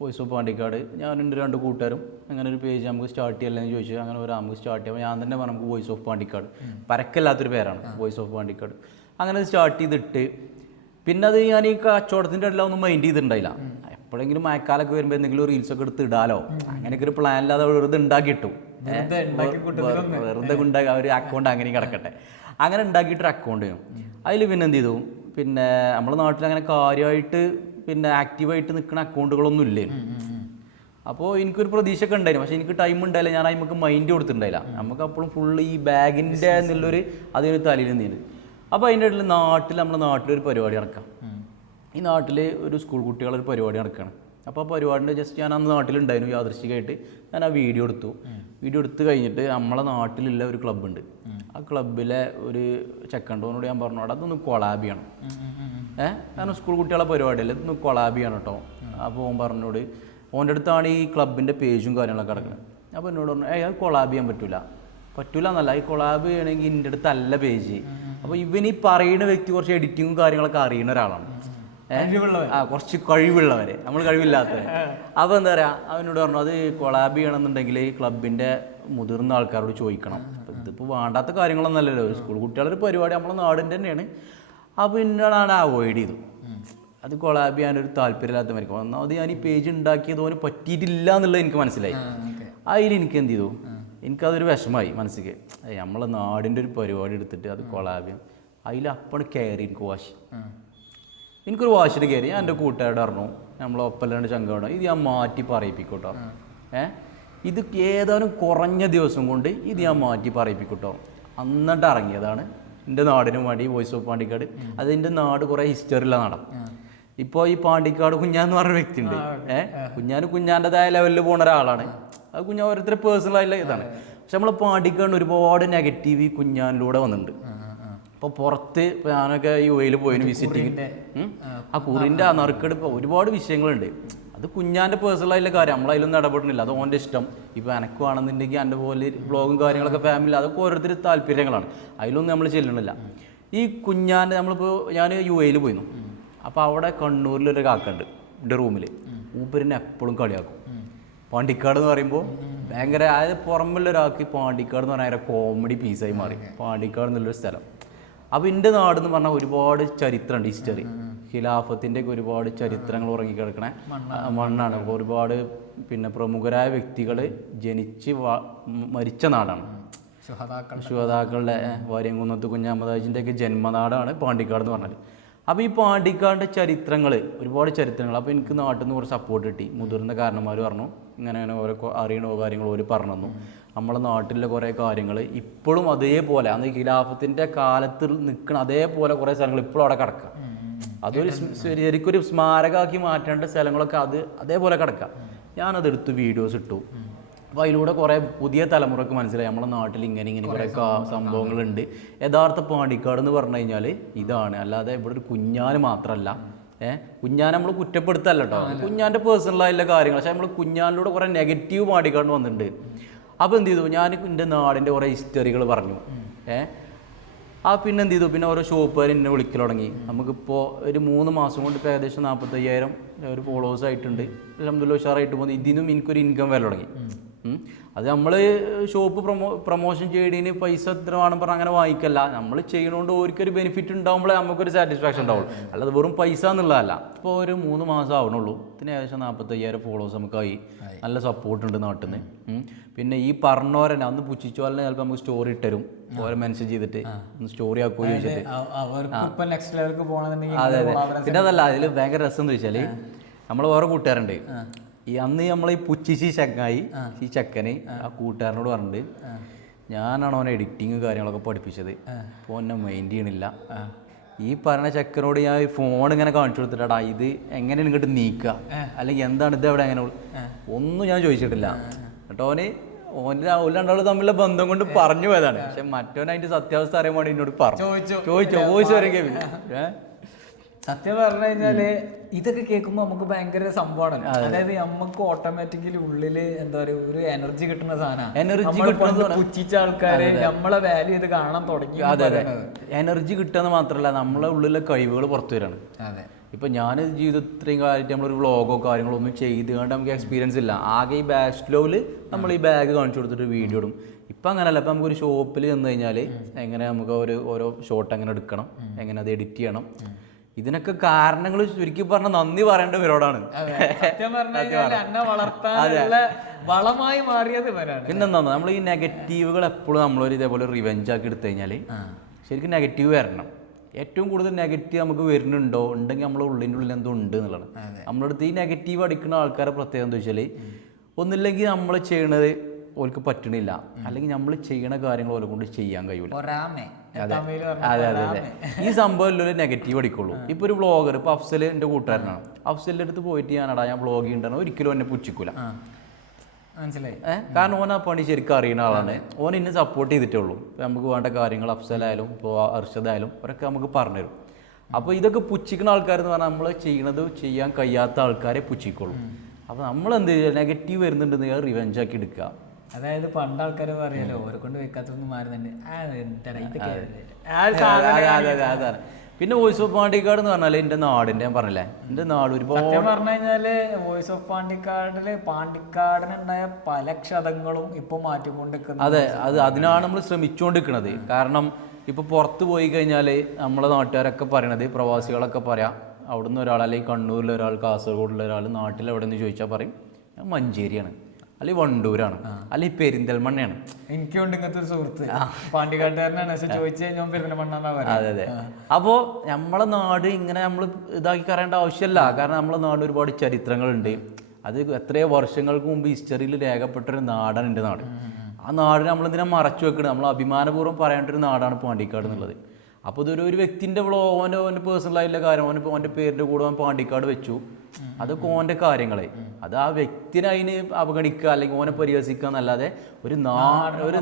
വോയിസ് ഓഫ് പാണ്ടിക്കാട് ഞാനുണ്ട് 2 കൂട്ടുകാരും അങ്ങനെ ഒരു പേജ് നമുക്ക് സ്റ്റാർട്ട് ചെയ്യല്ലെന്ന് ചോദിച്ചു. അങ്ങനെ നമുക്ക് സ്റ്റാർട്ട് ചെയ്യാം. ഞാൻ തന്നെ പറഞ്ഞു നമുക്ക് വോയിസ് ഓഫ് പാണ്ടിക്കാട്, പരക്കല്ലാത്തൊരു പേരാണ് വോയിസ് ഓഫ് പാണ്ടിക്കാട്. അങ്ങനെ സ്റ്റാർട്ട് ചെയ്തിട്ട് പിന്നെ അത് ഞാൻ ഈ കച്ചവടത്തിൻ്റെ ഇടയിലൊന്നും ഒന്നും മൈൻഡ് ചെയ്തിട്ടുണ്ടായില്ല. എപ്പോഴെങ്കിലും മഴക്കാലൊക്കെ വരുമ്പോൾ എന്തെങ്കിലും റീൽസൊക്കെ എടുത്ത് ഇടാലോ അങ്ങനെയൊക്കെ ഒരു പ്ലാനില്ലാതെ വെറുതെ ഉണ്ടാക്കിയിട്ടു. വെറുതെ ഉണ്ടാക്കി ഒരു അക്കൗണ്ട് അങ്ങനെ കിടക്കട്ടെ. അങ്ങനെ ഉണ്ടാക്കിയിട്ടൊരു അക്കൗണ്ട് ചെയ്യും. അതിൽ പിന്നെ എന്ത് ചെയ്തു, പിന്നെ നമ്മുടെ നാട്ടിൽ അങ്ങനെ കാര്യമായിട്ട് പിന്നെ ആക്റ്റീവായിട്ട് നിൽക്കുന്ന അക്കൗണ്ടുകളൊന്നും ഇല്ലേ. അപ്പോൾ എനിക്കൊരു പ്രതീക്ഷ ഒക്കെ ഉണ്ടായിരുന്നു. പക്ഷേ എനിക്ക് ടൈം ഉണ്ടായില്ല, ഞാൻ നമുക്ക് മൈൻഡ് കൊടുത്തിട്ടുണ്ടായില്ല. നമുക്ക് അപ്പോഴും ഫുള്ള് ഈ ബാഗിൻ്റെ എന്നുള്ളൊരു അതിന് തലയിൽ നീണ്ട്. അപ്പോൾ അതിൻ്റെ ഇടയിൽ നമ്മുടെ നാട്ടിലൊരു പരിപാടി നടക്കാം. ഈ നാട്ടിൽ ഒരു സ്കൂൾ കുട്ടികളൊരു പരിപാടി നടക്കുകയാണ്. അപ്പോൾ ആ പരിപാടിൻ്റെ ജസ്റ്റ് ഞാൻ അന്ന് നാട്ടിലുണ്ടായിരുന്നു യാദൃശ്ചികമായിട്ട്. ഞാൻ ആ വീഡിയോ എടുത്ത് കഴിഞ്ഞിട്ട് നമ്മളെ നാട്ടിലുള്ള ഒരു ക്ലബ്ബുണ്ട്. ആ ക്ലബ്ബിലെ ഒരു ചെക്കണ്ടോനോട് ഞാൻ പറഞ്ഞു, അതൊന്ന് കൊളാബ് ചെയ്യണം. കാരണം സ്കൂൾ കുട്ടികളെ പരിപാടിയല്ലേ, ഇതൊന്ന് കൊളാബ് ചെയ്യണം കേട്ടോ. അപ്പോൾ ഓൻ പറഞ്ഞോട് ഓൻ്റെ അടുത്താണ് ഈ ക്ലബിൻ്റെ പേജും കാര്യങ്ങളൊക്കെ കിടക്കുന്നത്. അപ്പോൾ എന്നോട് പറഞ്ഞു, അത് കൊളാബ് ചെയ്യാൻ പറ്റൂല എന്നല്ല, ഈ കൊളാബ് ചെയ്യണമെങ്കിൽ എൻ്റെ അടുത്തല്ല പേജ്. അപ്പോൾ ഇവൻ ഈ പറയുന്ന വ്യക്തി കുറച്ച് എഡിറ്റിങ്ങും കാര്യങ്ങളൊക്കെ അറിയുന്ന ഒരാളാണ്. കുറച്ച് കഴിവുള്ളവരെ, നമ്മൾ കഴിവില്ലാത്തവരെ. അപ്പോൾ എന്താ പറയുക, അവനോട് പറഞ്ഞു അത് കൊളാബ് ചെയ്യണമെന്നുണ്ടെങ്കിൽ ക്ലബിൻ്റെ മുതിർന്ന ആൾക്കാരോട് ചോദിക്കണം. അപ്പം ഇതിപ്പോൾ വേണ്ടാത്ത കാര്യങ്ങളൊന്നും അല്ലല്ലോ, ഒരു സ്കൂൾ കുട്ടികളൊരു പരിപാടി നമ്മളെ നാടിൻ്റെ തന്നെയാണ്. അപ്പോൾ എന്നോടാണ് അവോയ്ഡ് ചെയ്തു. അത് കൊളാബ് ചെയ്യാനൊരു താല്പര്യമില്ലാത്തവർക്ക്. ഒന്നാമത് ഞാൻ ഈ പേജ് ഉണ്ടാക്കിയത് ഓന് പറ്റിയിട്ടില്ല എന്നുള്ളത് എനിക്ക് മനസ്സിലായി. അതിൽ എനിക്ക് എന്ത് ചെയ്തു, എനിക്കതൊരു വിഷമമായി മനസ്സിക്ക്. നമ്മളെ നാടിൻ്റെ ഒരു പരിപാടി എടുത്തിട്ട് അത് കൊളാബ് ചെയ്യാം. അതിലപ്പണ് കയറി എനിക്കൊരു വാശിന് കയറി. ഞാൻ എൻ്റെ കൂട്ടുകാരോട് പറഞ്ഞു, നമ്മളൊപ്പല്ലാണ്ട് ചങ്കോടോ ഇത് ഞാൻ മാറ്റി പറയിപ്പിക്കൂട്ടോ. ഇത് ഏതാനും കുറഞ്ഞ ദിവസം കൊണ്ട് ഇത് ഞാൻ മാറ്റി പറയിപ്പിക്കൂട്ടോ. എന്നിട്ട് ഇറങ്ങിയതാണ് എൻ്റെ നാടിന് വേണ്ടി വോയിസ് ഓഫ് പാണ്ടിക്കാട്. അതിൻ്റെ നാട് കുറേ ഹിസ്റ്ററി ഉള്ള നാടാണ്. ഇപ്പോൾ ഈ പാണ്ടിക്കാട് കുഞ്ഞാന്ന് പറഞ്ഞ വ്യക്തി ഉണ്ട്. കുഞ്ഞാൻ്റെതായ ലെവലിൽ പോകുന്ന ഒരാളാണ്. അത് കുഞ്ഞാൻ ഓരോരുത്തരുടെ പേഴ്സണലായിട്ടുള്ള ഇതാണ്. പക്ഷെ നമ്മൾ പാണ്ടിക്കാടിന് ഒരുപാട് നെഗറ്റീവ് കുഞ്ഞാനിലൂടെ വന്നിട്ടുണ്ട്. അപ്പോൾ പുറത്ത് ഇപ്പോൾ ഞാനൊക്കെ UAE പോയിന് വിസിറ്റിങ്. ആ കുറിൻ്റെ ആ നറുക്കെടുപ്പ് ഒരുപാട് വിഷയങ്ങളുണ്ട്. അത് കുഞ്ഞാൻ്റെ പേഴ്സണലായിട്ടുള്ള കാര്യം, നമ്മളതിലൊന്നും ഇടപെടുന്നില്ല. അത് ഓൻ്റെ ഇഷ്ടം. ഇപ്പോൾ എനക്കുവാണെന്നുണ്ടെങ്കിൽ എൻ്റെ പോലെ വ്ളോഗും കാര്യങ്ങളൊക്കെ ഫാമിലി അതൊക്കെ ഓരോരുത്തർ താല്പര്യങ്ങളാണ്. അതിലൊന്നും നമ്മൾ ചെല്ലണില്ല. ഈ കുഞ്ഞാൻ്റെ ഞാൻ UAE പോയിരുന്നു. അപ്പോൾ അവിടെ കണ്ണൂരിലൊരു കാക്കുണ്ട് എൻ്റെ റൂമിൽ. മൂപ്പരിനെ എപ്പോഴും കളിയാക്കും. പാണ്ടിക്കാട് എന്ന് പറയുമ്പോൾ ഭയങ്കര, അതായത് പുറമുള്ള ഒരാൾക്ക് പാണ്ടിക്കാട് എന്ന് പറഞ്ഞാൽ കോമഡി പീസായി മാറി പാണ്ടിക്കാട് എന്നുള്ളൊരു സ്ഥലം. അപ്പോൾ എൻ്റെ നാടെന്ന് പറഞ്ഞാൽ ഒരുപാട് ചരിത്രമുണ്ട്, ഖിലാഫത്തിൻ്റെ ഒക്കെ ഒരുപാട് ചരിത്രങ്ങൾ ഉറങ്ങിക്കിടക്കണ മണ്ണാണ്. ഒരുപാട് പിന്നെ പ്രമുഖരായ വ്യക്തികൾ ജനിച്ച് മരിച്ച നാടാണ്. ശുഹദാക്കളുടെ വാര്യംകുന്നത്ത് കുഞ്ഞഹമ്മദ് ഒക്കെ ജന്മനാടാണ് പാണ്ടിക്കാട് എന്ന് പറഞ്ഞാൽ. അപ്പോൾ ഈ പാണ്ടിക്കാടിൻ്റെ ചരിത്രങ്ങൾ ഒരുപാട് ചരിത്രങ്ങൾ. അപ്പോൾ എനിക്ക് നാട്ടിൽ നിന്ന് കുറച്ച് സപ്പോർട്ട് കിട്ടി. മുതിർന്ന കാരണന്മാർ പറഞ്ഞു ഇങ്ങനെ ഓരോ അറിയണ കാര്യങ്ങൾ ഓര് പറഞ്ഞു തന്നു. നമ്മളെ നാട്ടിലെ കുറേ കാര്യങ്ങൾ ഇപ്പോഴും അതേപോലെ അന്ന് ഖിലാഫത്തിൻ്റെ കാലത്ത് നിൽക്കുന്ന അതേപോലെ കുറേ സ്ഥലങ്ങൾ ഇപ്പോഴും അവിടെ കിടക്കുക. അതൊരു ശരിക്കൊരു സ്മാരകമാക്കി മാറ്റേണ്ട സ്ഥലങ്ങളൊക്കെ അതേപോലെ കിടക്കുക. ഞാനതെടുത്ത് വീഡിയോസ് ഇട്ടു. അപ്പോൾ അതിലൂടെ കുറേ പുതിയ തലമുറക്ക് മനസ്സിലായി നമ്മുടെ നാട്ടിൽ ഇങ്ങനെ കുറേ സംഭവങ്ങളുണ്ട്. യഥാർത്ഥ പാണ്ടിക്കാട് എന്ന് പറഞ്ഞു കഴിഞ്ഞാൽ ഇതാണ്. അല്ലാതെ ഇവിടെ ഒരു കുഞ്ഞാന് മാത്രമല്ല. കുഞ്ഞാൻ നമ്മൾ കുറ്റപ്പെടുത്തല്ല കേട്ടോ, കുഞ്ഞാൻ്റെ പേഴ്സണലായിട്ടുള്ള കാര്യങ്ങൾ. പക്ഷേ നമ്മൾ കുഞ്ഞാനിലൂടെ കുറേ നെഗറ്റീവ് പാണ്ടിക്കാട് വന്നിട്ടുണ്ട്. അപ്പോൾ എന്ത് ചെയ്തു, ഞാൻ എൻ്റെ നാടിൻ്റെ കുറേ ഹിസ്റ്ററികൾ പറഞ്ഞു. പിന്നെ എന്ത് ചെയ്തു, പിന്നെ ഓരോ ഷോപ്പുകാർ എന്നെ വിളിക്കൽ തുടങ്ങി. നമുക്കിപ്പോൾ ഒരു 3 മാസം കൊണ്ട് ഇപ്പോൾ ഏകദേശം 45,000 ഒരു ഫോളോവേഴ്സ് ആയിട്ടുണ്ട്. അൽഹംദുലില്ലാഹ് ഉഷാറായിട്ട് പോകുന്നു. ഇതിനും എനിക്കൊരു ഇൻകം വരാൻ തുടങ്ങി. അത് നമ്മൾ ഷോപ്പ് പ്രൊമോഷൻ ചെയ്യണതിന് പൈസ എത്ര വേണം പറഞ്ഞാൽ അങ്ങനെ വാങ്ങിക്കല്ല. നമ്മൾ ചെയ്യണോണ്ട് ഓർക്കൊരു ബെനിഫിറ്റ് ഉണ്ടാകുമ്പോഴേ നമുക്കൊരു സാറ്റിസ്ഫാക്ഷൻ ഉണ്ടാവുള്ളൂ. അല്ലാതെ വെറും പൈസ എന്നുള്ളതല്ല. ഇപ്പോൾ ഒരു 3 മാസം ആവണുള്ളൂ. ഇതിന് ഏകദേശം 45,000 ഫോളോവേഴ്സ് നമുക്കായി. നല്ല സപ്പോർട്ടുണ്ട് നാട്ടിൽ നിന്ന്. പിന്നെ ഈ പറഞ്ഞവരെന്നെ അന്ന് പുച്ഛിച്ചോലെ ചിലപ്പോൾ നമുക്ക് സ്റ്റോറി ഇട്ടരും, ഓരോ മെൻഷൻ ചെയ്തിട്ട് ഒന്ന് സ്റ്റോറി ആക്കുകയോ ചോദിച്ചിട്ട്. അതെ അതെ. പിന്നെ അതല്ല, അതിൽ ഭയങ്കര രസം എന്ന് വെച്ചാൽ നമ്മൾ വേറെ കൂട്ടുകാരുണ്ട്. അന്ന് നമ്മളെ ഈ പുച്ഛിച്ച് ചങ്ങായി ഈ ചെക്കന് ആ കൂട്ടുകാരനോട് പറഞ്ഞിട്ട് ഞാനാണ് അവനെ എഡിറ്റിങ് കാര്യങ്ങളൊക്കെ പഠിപ്പിച്ചത്. അപ്പോൾ എന്നെ മൈൻഡ് ചെയ്യണില്ല. ഈ പറഞ്ഞ ചെക്കനോട് ഞാൻ ഈ ഫോൺ ഇങ്ങനെ കാണിച്ചു കൊടുത്തിട്ടാ ഇത് എങ്ങനെ ഇങ്ങോട്ട് നീക്കുക, അല്ലെങ്കിൽ എന്താണ് ഇത് എവിടെ, അങ്ങനെ ഒന്നും ഞാൻ ചോദിച്ചിട്ടില്ല കേട്ടോ. ഓന് രണ്ടാളും തമ്മിലുള്ള ബന്ധം കൊണ്ട് പറഞ്ഞു പോയതാണ്. പക്ഷെ മറ്റവൻ അതിന്റെ സത്യാവസ്ഥ അറിയാൻ വേണ്ടി എന്നോട് ചോദിച്ചോ വോയിസ് വരെ സത്യം പറഞ്ഞു കഴിഞ്ഞാല് ഇതൊക്കെ കേൾക്കുമ്പോ നമുക്ക് ഭയങ്കര സംഭവമാണ്. അതായത് നമുക്ക് ഓട്ടോമാറ്റിക്കലി ഉള്ളില് എന്താ പറയുക ഒരു എനർജി കിട്ടുന്ന സാധനമാണ്. പുച്ഛിച്ച ആൾക്കാര് നമ്മളെ വാല്യൂ ചെയ്ത് കാണാൻ തുടങ്ങി. എനർജി കിട്ടുക മാത്രമല്ല, നമ്മളെ ഉള്ളിലെ കഴിവുകൾ പുറത്തു വരാണ്. ഇപ്പൊ ഞാൻ ജീവിതത്തിൽ ഇത്രയും കാര്യമായിട്ട് നമ്മളൊരു വ്ളോഗോ കാര്യങ്ങളോ ഒന്നും ചെയ്ത് കൊണ്ട് നമുക്ക് എക്സ്പീരിയൻസ് ഇല്ല. ആകെ ഈ ബാക്ക്ലോവില് നമ്മൾ ഈ ബാഗ് കാണിച്ചു കൊടുത്തിട്ട് വീഡിയോ ഇടും. ഇപ്പം അങ്ങനല്ല. ഇപ്പം നമുക്കൊരു ഷോപ്പിൽ ചെന്ന് കഴിഞ്ഞാൽ എങ്ങനെ നമുക്ക് ഓരോ ഷോട്ട് എങ്ങനെ എടുക്കണം, എങ്ങനെ അത് എഡിറ്റ് ചെയ്യണം, ഇതിനൊക്കെ കാരണങ്ങൾ ചുരുക്കി പറഞ്ഞ നന്ദി പറയേണ്ട ഇവരോടാണ്. പിന്നെന്താ, നമ്മൾ ഈ നെഗറ്റീവുകൾ എപ്പോഴും നമ്മളൊരു ഇതേപോലെ റിവെഞ്ച് ആക്കി എടുത്തു കഴിഞ്ഞാൽ ശരിക്കും നെഗറ്റീവ് വരണം. ഏറ്റവും കൂടുതൽ നെഗറ്റീവ് നമുക്ക് വരുന്നുണ്ടോ ഉണ്ടെങ്കിൽ നമ്മളെ ഉള്ളിൻ്റെ ഉള്ളിൽ എന്തോ ഉണ്ട് എന്നുള്ളതാണ്. നമ്മുടെ അടുത്ത് ഈ നെഗറ്റീവ് അടിക്കുന്ന ആൾക്കാരെ പ്രത്യേകം എന്താ വെച്ചാൽ ഒന്നില്ലെങ്കിൽ നമ്മൾ ചെയ്യണത് ഓർക്ക് പറ്റണില്ല, അല്ലെങ്കിൽ നമ്മൾ ചെയ്യണ കാര്യങ്ങൾ ഓരെ കൊണ്ട് ചെയ്യാൻ കഴിയൂല. അതെ അതെ അതെ. ഈ സംഭവം ഒരു നെഗറ്റീവ് അടിക്കുള്ളൂ. ഇപ്പൊ ഒരു വ്ളോഗർ, ഇപ്പൊ അഫ്സൽ എന്റെ കൂട്ടുകാരനാണ്. അഫ്സലിന്റെ അടുത്ത് പോയിട്ട് ഞാൻ വ്ളോഗ് ചെയ്യണ്ടാണ്, ഒരിക്കലും എന്നെ പുച്ഛിക്കൂല. മനസ്സിലായി? കാരണം ഓൻ ആ പണി ശരിക്കും അറിയുന്ന ആളാണ്. ഓൻ എന്നെ സപ്പോർട്ട് ചെയ്തിട്ടേ ഉള്ളൂ. നമുക്ക് വേണ്ട കാര്യങ്ങൾ അഫ്സലായാലും ഇപ്പോൾ അർഷദായാലും അവരൊക്കെ നമുക്ക് പറഞ്ഞുതരും. അപ്പോൾ ഇതൊക്കെ പുച്ഛിക്കുന്ന ആൾക്കാരെന്ന് പറഞ്ഞാൽ നമ്മൾ ചെയ്യണത് ചെയ്യാൻ കഴിയാത്ത ആൾക്കാരെ പുച്ഛിക്കുള്ളൂ. അപ്പോൾ നമ്മൾ എന്ത് ചെയ്യുക, നെഗറ്റീവ് വരുന്നുണ്ടെന്ന് റിവെഞ്ച് ആക്കി എടുക്കുക. അതായത് പണ്ട് ആൾക്കാർ പറയാലോ ഓരെ കൊണ്ട് വെക്കാത്തൊന്നും മാറുന്നുണ്ട്. പിന്നെ വോയിസ് ഓഫ് പാണ്ടിക്കാട് എന്ന് പറഞ്ഞാൽ എൻ്റെ നാടിൻ്റെ, ഞാൻ പറഞ്ഞില്ലേ എൻ്റെ നാട് ഒരുപാട് പറഞ്ഞു കഴിഞ്ഞാല് വോയിസ് ഓഫ് പാണ്ടിക്കാടില് പാണ്ടിക്കാടിനുണ്ടായ പല ക്ഷതങ്ങളും ഇപ്പൊ മാറ്റിക്കൊണ്ടിരിക്കുന്നത്. അതെ, അതിനാണ് നമ്മൾ ശ്രമിച്ചുകൊണ്ടിരിക്കുന്നത്. കാരണം ഇപ്പൊ പുറത്ത് പോയി കഴിഞ്ഞാൽ നമ്മളെ നാട്ടുകാരൊക്കെ പറയണത്, പ്രവാസികളൊക്കെ പറയാം, അവിടുന്ന് ഒരാൾ അല്ലെങ്കിൽ കണ്ണൂരിലെ ഒരാൾ, കാസർഗോഡിലെ ഒരാൾ നാട്ടിൽ എവിടെ നിന്ന് ചോദിച്ചാൽ പറയും ഞാൻ മഞ്ചേരിയാണ്, അല്ലെങ്കിൽ വണ്ടൂരാണ്, അല്ലെങ്കിൽ പെരിന്തൽമണ്ണയാണ്. എനിക്കുണ്ട് ഇങ്ങനത്തെ ഒരു സുഹൃത്ത്, പാണ്ടിക്കാട്ടുകാരനാണ്. അതെ അതെ. അപ്പോൾ നമ്മളെ നാട് ഇങ്ങനെ നമ്മൾ ഇതാക്കി പറയേണ്ട ആവശ്യമില്ല. കാരണം നമ്മളെ നാട് ഒരുപാട് ചരിത്രങ്ങളുണ്ട്. അത് എത്രയോ വർഷങ്ങൾക്ക് മുമ്പ് ഹിസ്റ്ററിയിൽ രേഖപ്പെട്ടൊരു നാടാണ് എൻ്റെ നാട്. ആ നാടിനെ നമ്മളെന്തിനാ മറച്ചു വെക്കുന്നത്? നമ്മൾ അഭിമാനപൂർവ്വം പറയേണ്ട ഒരു നാടാണ് പാണ്ടിക്കാട് എന്നുള്ളത്. അപ്പോൾ ഇതൊരു വ്യക്തിൻ്റെ ഓൻ്റെ പേഴ്സണലായിട്ടുള്ള കാര്യം, ഓൻ്റെ പേരിൻ്റെ കൂടെ ഓൻ പാണ്ടിക്കാട് വെച്ചു, അതൊക്കെ ഓൻ്റെ കാര്യങ്ങളെ. അത് ആ വ്യക്തിനെ അതിന് അവഗണിക്കുക അല്ലെങ്കിൽ ഓനെ പരിഹസിക്കുക എന്നല്ലാതെ ഒരു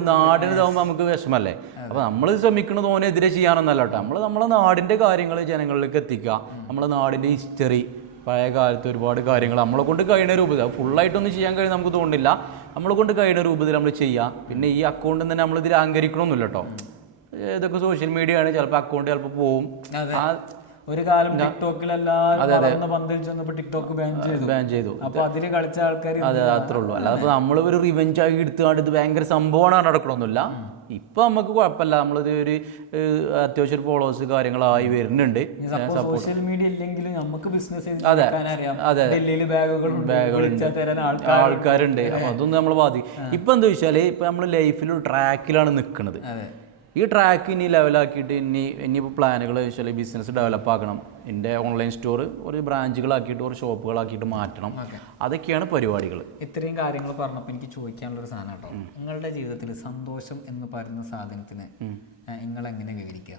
നാടിന് ഇതാവുമ്പോൾ നമുക്ക് വിഷമല്ലേ. അപ്പോൾ നമ്മൾ ശ്രമിക്കുന്നത് ഓനെതിരെ ചെയ്യാനൊന്നല്ല കേട്ടോ. നമ്മളെ നാടിൻ്റെ കാര്യങ്ങൾ ജനങ്ങളിലേക്ക് എത്തിക്കുക. നമ്മളെ നാടിൻ്റെ ഹിസ്റ്ററി, പഴയ കാലത്ത് ഒരുപാട് കാര്യങ്ങൾ നമ്മളെ കൊണ്ട് കഴിയുന്ന രൂപത്തിൽ, ഫുള്ളായിട്ടൊന്നും ചെയ്യാൻ കഴിയും നമുക്ക് തോന്നുന്നില്ല, നമ്മളെ കൊണ്ട് കഴിയുന്ന രൂപത്തിൽ നമ്മൾ ചെയ്യുക. പിന്നെ ഈ അക്കൗണ്ടിൽ തന്നെ നമ്മളിതിൽ അഹങ്കരിക്കണമെന്നില്ല കേട്ടോ. ഇതൊക്കെ സോഷ്യൽ മീഡിയ ആണ്, ചിലപ്പോൾ അക്കൗണ്ട് ചിലപ്പോൾ പോവും. ഒരു കാലം ടിക്ടോക്കിലെല്ലാവരും പന്തിൽ ചെന്നപ്പോ ടിക്ടോക്ക് ബാൻ ചെയ്തു. അപ്പൊ അതില് കളിച്ച ആൾക്കാർ അതെ അത്രേ ഉള്ളൂ. അല്ലാതെ നമ്മൾ ഒരു റിവെഞ്ച് ആക്കി എടുത്തുകൊണ്ട് ഇത് ഭയങ്കര സംഭവമാണ് നടക്കണമെന്നില്ല. ഇപ്പൊ നമുക്ക് കുഴപ്പമില്ല, നമ്മളിത് ഒരു അത്യാവശ്യം ഒരു ഫോളോവേഴ്സ് കാര്യങ്ങളായി വരുന്നുണ്ട്. സോഷ്യൽ മീഡിയ ഇല്ലെങ്കിലും നമുക്ക് ബിസിനസ് ആൾക്കാരുണ്ട്. അപ്പൊ അതൊന്നും നമ്മൾ ബാധിക്കും. ഇപ്പൊ എന്താ വെച്ചാല് ഇപ്പൊ നമ്മൾ ലൈഫിൽ ഒരു ട്രാക്കിലാണ് നിൽക്കുന്നത്. ഈ ട്രാക്ക് ഇനി ലെവലാക്കിയിട്ട് ഇനിയിപ്പോൾ പ്ലാനുകൾ വെച്ചാൽ ബിസിനസ് ഡെവലപ്പ് ആക്കണം. എൻ്റെ ഓൺലൈൻ സ്റ്റോർ ഒരു ബ്രാഞ്ചുകളാക്കിയിട്ട് ഒരു ഷോപ്പുകളാക്കിയിട്ട് മാറ്റണം. അതൊക്കെയാണ് പരിപാടികൾ. ഇത്രയും കാര്യങ്ങൾ പറഞ്ഞപ്പോൾ എനിക്ക് ചോദിക്കാനുള്ളൊരു സാധനം കേട്ടോ, നിങ്ങളുടെ ജീവിതത്തിൽ സന്തോഷം എന്ന് പറയുന്ന സാധനത്തിന് നിങ്ങൾ എങ്ങനെ വിവരിക്കുക?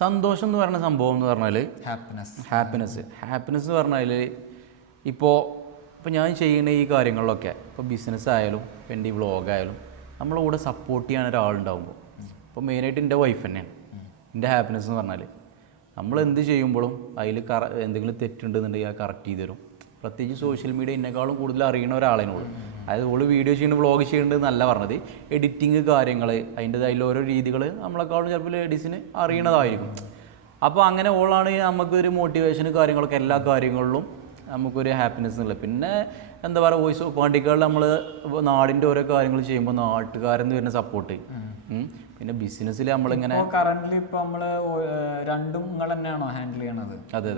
സന്തോഷം എന്ന് പറയുന്ന സംഭവം എന്ന് പറഞ്ഞാൽ ഹാപ്പിനെസ് എന്ന് പറഞ്ഞാൽ ഇപ്പോൾ ഞാൻ ചെയ്യുന്ന ഈ കാര്യങ്ങളിലൊക്കെ ഇപ്പോൾ ബിസിനസ് ആയാലും എൻ്റെ ഈ വ്ളോഗായാലും നമ്മളെ കൂടെ സപ്പോർട്ട് ചെയ്യാൻ ഒരാളുണ്ടാകുമ്പോൾ, ഇപ്പോൾ മെയിനായിട്ട് എൻ്റെ വൈഫ് തന്നെയാണ് എൻ്റെ ഹാപ്പിനെസ് എന്ന് പറഞ്ഞാൽ. നമ്മൾ എന്ത് ചെയ്യുമ്പോഴും അതിൽ എന്തെങ്കിലും തെറ്റുണ്ടെന്നുണ്ടെങ്കിൽ അത് കറക്റ്റ് ചെയ്ത് തരും. പ്രത്യേകിച്ച് സോഷ്യൽ മീഡിയ എന്നെക്കാളും കൂടുതൽ അറിയുന്ന ഒരാളിനോട്, അതായത് ഓള് വീഡിയോ ചെയ്യുന്നത് വ്ളോഗ് ചെയ്യുന്നത് എന്നല്ല പറഞ്ഞത്, എഡിറ്റിങ് കാര്യങ്ങൾ അതിൻ്റെതായുള്ള ഓരോ രീതികൾ നമ്മളെക്കാളും ചിലപ്പോൾ ലേഡീസിന് അറിയണതായിരിക്കും. അപ്പോൾ അങ്ങനെ ഓളാണ് നമുക്കൊരു മോട്ടിവേഷൻ കാര്യങ്ങളൊക്കെ എല്ലാ കാര്യങ്ങളിലും നമുക്കൊരു ഹാപ്പിനെസ് ഉള്ളത്. പിന്നെ എന്താ പറയുക, വോയിസ് ഓഫ് പാണ്ടിക്കാളിൽ നമ്മൾ നാടിൻ്റെ ഓരോ കാര്യങ്ങൾ ചെയ്യുമ്പോൾ നാട്ടുകാരെന്ന് വരുന്ന സപ്പോർട്ട്, പിന്നെ ബിസിനസ്സിൽ നമ്മളിങ്ങനെ കറന്റ് ഇപ്പൊ നമ്മള് രണ്ടും നിങ്ങൾ തന്നെയാണോ ഹാൻഡിൽ ചെയ്യണത്? അതെ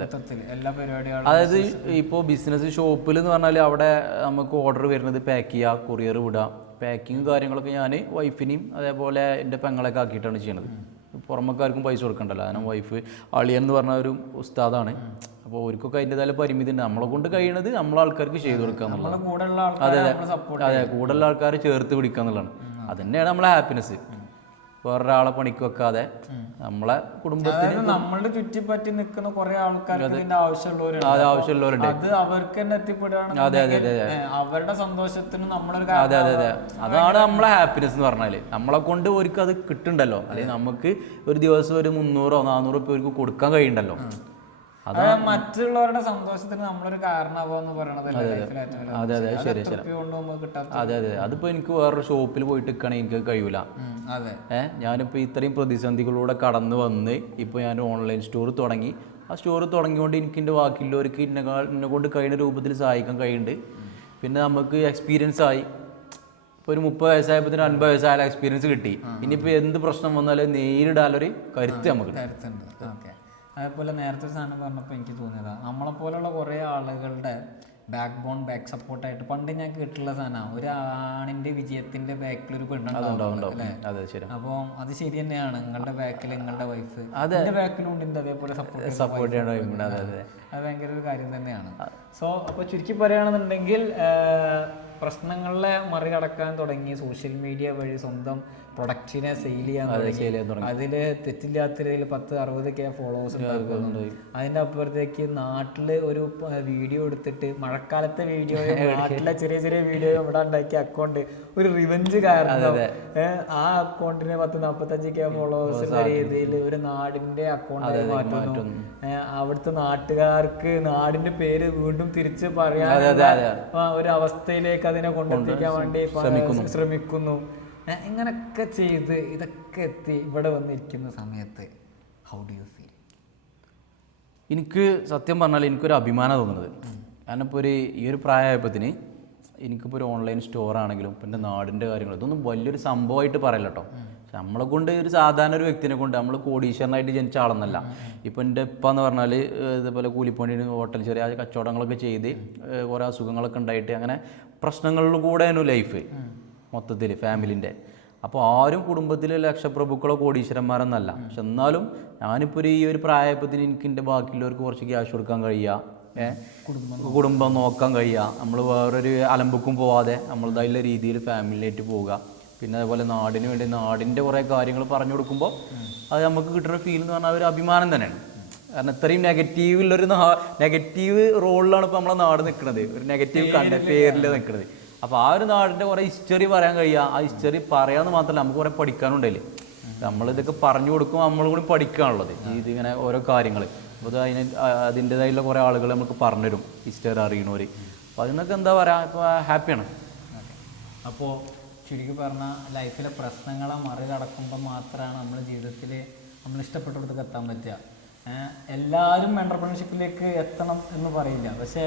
എല്ലാ പരിപാടികളും. അതായത് ഇപ്പോൾ ബിസിനസ് ഷോപ്പിൽ എന്ന് പറഞ്ഞാൽ അവിടെ നമുക്ക് ഓർഡർ വരുന്നത് പാക്ക് ചെയ്യുക, കൊറിയർ വിടുക, പാക്കിങ് കാര്യങ്ങളൊക്കെ ഞാൻ വൈഫിനെയും അതേപോലെ എൻ്റെ പെങ്ങളൊക്കെ ആക്കിയിട്ടാണ് ചെയ്യണത്. പുറമക്കാർക്കും പൈസ കൊടുക്കണ്ടല്ലോ. കാരണം വൈഫ് അളിയൻ എന്ന് പറഞ്ഞ ഒരു ഉസ്താദാണ്. അപ്പോൾ അവർക്കൊക്കെ അതിൻ്റെതായ പരിമിതി ഉണ്ട്. നമ്മളെ കൊണ്ട് കഴിയണത് നമ്മളെ ആൾക്കാർക്ക് ചെയ്തു കൊടുക്കുക എന്നുള്ളതാണ്. അതെ കൂടുതലുള്ള ആൾക്കാർ ചേർത്ത് പിടിക്കുക എന്നുള്ളതാണ്. അത് തന്നെയാണ് നമ്മളെ ഹാപ്പിനെസ്. വേറൊരാളെ പണിക്ക് വെക്കാതെ നമ്മളെ കുടുംബത്തിന് നമ്മളുടെ ചുറ്റിപ്പറ്റി നിൽക്കുന്ന കുറെ ആൾക്കാർക്ക് ആവശ്യമുള്ളവരുണ്ട്. അത് അവർക്ക് തന്നെ എത്തിപ്പെടുകയാണ്. അവരുടെ സന്തോഷത്തിന് നമ്മളൊരു അതാണ് നമ്മളെ ഹാപ്പിനെസ് എന്ന് പറഞ്ഞാല്. നമ്മളെ കൊണ്ട് ഒരിക്കലും അത് കിട്ടുന്നുണ്ടല്ലോ. അല്ലെങ്കിൽ നമുക്ക് ഒരു ദിവസം ഒരു 300-400 രൂപ അവർക്ക് കൊടുക്കാൻ കഴിയുന്നുണ്ടല്ലോ. മറ്റുള്ളവരുടെ സന്തോഷത്തിന് നമ്മളൊരു കാരണമാവാന്ന് പറയണത്. അതെ ശരി. അതെ അതിപ്പോ എനിക്ക് വേറൊരു ഷോപ്പിൽ പോയിട്ട് നിൽക്കണമെങ്കിൽ എനിക്ക് കഴിയൂല. ഞാനിപ്പോൾ ഇത്രയും പ്രതിസന്ധികളിലൂടെ കടന്നു വന്ന് ഇപ്പോൾ ഞാൻ ഓൺലൈൻ സ്റ്റോർ തുടങ്ങി. ആ സ്റ്റോർ തുടങ്ങിക്കൊണ്ട് എനിക്ക് എൻ്റെ ബാക്കിയുള്ളവർക്ക് എന്നെ കൊണ്ട് കഴിയുന്ന രൂപത്തിൽ സഹായിക്കാൻ കഴിയുന്നുണ്ട്. പിന്നെ നമുക്ക് എക്സ്പീരിയൻസ് ആയി. ഇപ്പോൾ ഒരു 30 വയസ്സായപ്പോൾ 50 വയസ്സായാലും എക്സ്പീരിയൻസ് കിട്ടി. ഇനിയിപ്പോൾ എന്ത് പ്രശ്നം വന്നാലും നേരിടാനൊരു കരുത്ത് നമുക്ക്. അതേപോലെ നേരത്തെ സാധനം പറഞ്ഞപ്പോൾ എനിക്ക് തോന്നിയതാണ്, നമ്മളെപ്പോലുള്ള കുറേ ആളുകളുടെ ബാക്ക് സപ്പോർട്ടായിട്ട് പണ്ട് ഞാൻ കേട്ടിട്ടുള്ള സാധനമാണ്, ഒരു ആണിന്റെ വിജയത്തിന്റെ ബാക്കിൽ ഒരു പെണ്ണുണ്ടാവും അല്ലേ? അപ്പോൾ അത് ശരി തന്നെയാണ്. നിങ്ങളുടെ ബാക്കിൽ നിങ്ങളുടെ വൈഫ് അതിന്റെ ബാക്കിലും ഉണ്ട് അതേപോലെ സപ്പോർട്ട് ചെയ്യണം. അത് ഭയങ്കര ഒരു കാര്യം തന്നെയാണ്. സോ അപ്പോൾ ചുരുക്കി പറയുകയാണെന്നുണ്ടെങ്കിൽ പ്രശ്നങ്ങളെ മറികടക്കാൻ തുടങ്ങി, സോഷ്യൽ മീഡിയ വഴി സ്വന്തം പ്രൊഡക്റ്റിനെ സെയിൽ ചെയ്യാൻ തുടങ്ങി. അതില് തെറ്റില്ലാത്തതിൽ 10-60K ഫോളോവേഴ്സ് ഉണ്ടാക്കുന്നുണ്ട്. അതിന്റെ അപ്പുറത്തേക്ക് നാട്ടില് ഒരു വീഡിയോ എടുത്തിട്ട് മഴക്കാലത്തെ വീഡിയോ, നാട്ടിലെ ചെറിയ വീഡിയോ ഇവിടെ ഉണ്ടാക്കിയ അക്കൗണ്ട് ഒരു റിവെഞ്ച് കാരണം ആ അക്കൗണ്ടിന് 10-45K ഫോളോവേഴ്സ് ഉള്ള രീതിയിൽ ഒരു നാടിന്റെ അക്കൗണ്ടായി മാറ്റുന്നു. അവിടുത്തെ നാട്ടുകാർക്ക് നാടിന്റെ പേര് വീണ്ടും തിരിച്ച് പറയാൻ ഒരു അവസ്ഥയിലേക്ക് അതിനെ കൊണ്ടെത്തിക്കാൻ വേണ്ടി ശ്രമിക്കുന്നു. ഇങ്ങനൊക്കെ ചെയ്ത് ഇതൊക്കെ എത്തി ഇവിടെ വന്നിരിക്കുന്ന സമയത്ത് ഹൗ ഡു യു ഫീൽ? എനിക്ക് സത്യം പറഞ്ഞാൽ എനിക്കൊരു അഭിമാനം തോന്നുന്നത്. കാരണം ഇപ്പോൾ ഈ ഒരു പ്രായമായപ്പോഴത്തിന് എനിക്കിപ്പോൾ ഒരു ഓൺലൈൻ സ്റ്റോറാണെങ്കിലും പിന്നെ നാടിൻ്റെ കാര്യങ്ങൾ ഇതൊന്നും വലിയൊരു സംഭവമായിട്ട് പറയില്ല കേട്ടോ. നമ്മളെ കൊണ്ട് ഒരു സാധാരണ ഒരു വ്യക്തിനെ കൊണ്ട്, നമ്മൾ കോടീശ്വരനായിട്ട് ജനിച്ച ആളെന്നല്ല. ഇപ്പോൾ എൻ്റെ ഉപ്പ എന്ന് പറഞ്ഞാൽ ഇതുപോലെ കൂലിപ്പണി ഹോട്ടൽ ചെറിയ കച്ചവടങ്ങളൊക്കെ ചെയ്ത് കുറേ അസുഖങ്ങളൊക്കെ ഉണ്ടായിട്ട് അങ്ങനെ പ്രശ്നങ്ങളിൽ കൂടെയാണ് ലൈഫ് മൊത്തത്തിൽ ഫാമിലിൻ്റെ. അപ്പോൾ ആരും കുടുംബത്തിലെ ലക്ഷപ്രഭുക്കളോ കോടീശ്വരന്മാരെന്നല്ല. പക്ഷെ എന്നാലും ഞാനിപ്പോൾ ഈ ഒരു പ്രായപ്പത്തിന് എനിക്ക് എൻ്റെ ബാക്കിയുള്ളവർക്ക് കുറച്ച് ക്യാഷ് കൊടുക്കാൻ കഴിയുക, കുടുംബം നോക്കാൻ കഴിയുക, നമ്മൾ വേറൊരു അലമ്പുക്കും പോവാതെ നമ്മളതായുള്ള രീതിയിൽ ഫാമിലിയായിട്ട് പോവുക. പിന്നെ അതേപോലെ നാടിന് വേണ്ടി നാടിൻ്റെ കുറേ കാര്യങ്ങൾ പറഞ്ഞു കൊടുക്കുമ്പോൾ അത് നമുക്ക് കിട്ടുന്ന ഫീൽ എന്ന് പറഞ്ഞാൽ ഒരു അഭിമാനം തന്നെയാണ്. കാരണം ഇത്രയും നെഗറ്റീവ് റോളിലാണ് ഇപ്പോൾ നമ്മളെ നാട് നിൽക്കുന്നത്, ഒരു നെഗറ്റീവ് പേരിൽ നിൽക്കുന്നത്. അപ്പോൾ ആ ഒരു നാടിൻ്റെ കുറേ ഹിസ്റ്ററി പറയാൻ കഴിയുക. ആ ഹിസ്റ്ററി പറയാമെന്ന് മാത്രമല്ല നമുക്ക് കുറേ പഠിക്കാനുണ്ടല്ലേ. നമ്മളിതൊക്കെ പറഞ്ഞു കൊടുക്കുമ്പോൾ നമ്മൾ കൂടി പഠിക്കാനുള്ളത് ഇതിങ്ങനെ ഓരോ കാര്യങ്ങൾ. അപ്പോൾ അതിൻ്റെതായുള്ള കുറേ ആളുകൾ നമുക്ക് പറഞ്ഞുതരും, ഹിസ്റ്ററി അറിയണവർ. അപ്പോൾ അതിനൊക്കെ എന്താ പറയുക, ഇപ്പോൾ ഹാപ്പിയാണ്. അപ്പോൾ ചുരുക്കി പറഞ്ഞാൽ ലൈഫിലെ പ്രശ്നങ്ങളെ മറികടക്കുമ്പോൾ മാത്രമാണ് നമ്മുടെ ജീവിതത്തിൽ നമ്മൾ ഇഷ്ടപ്പെട്ടിടത്തേക്ക് എത്താൻ പറ്റുക. എല്ലാവരും എൻ്റർപ്രണർഷിപ്പിലേക്ക് എത്തണം എന്ന് പറയില്ല, പക്ഷേ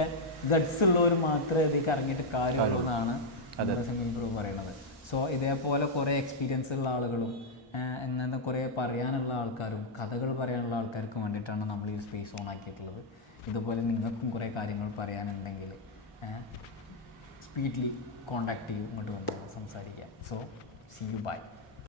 ഗഡ്സ് ഉള്ളവർ മാത്രമേ ഇതിലേക്ക് ഇറങ്ങിയിട്ട് കാര്യമുള്ളൂ എന്നാണ് സ്വിമ്മിംഗ് ബ്രോ പറയുന്നത്. സോ ഇതേപോലെ കുറേ എക്സ്പീരിയൻസ് ഉള്ള ആളുകളും അങ്ങനെ കുറേ പറയാനുള്ള ആൾക്കാരും കഥകൾ പറയാനുള്ള ആൾക്കാർക്കും വേണ്ടിയിട്ടാണ് നമ്മൾ ഈ സ്പേസ് ഓൺ ആക്കിയിട്ടുള്ളത്. ഇതുപോലെ നിങ്ങൾക്കും കുറേ കാര്യങ്ങൾ പറയാനുണ്ടെങ്കിൽ സ്പീഡ്ലി കോണ്ടാക്ട് ചെയ്യും, ഇങ്ങോട്ട് വന്ന് സംസാരിക്കാം. So see you by.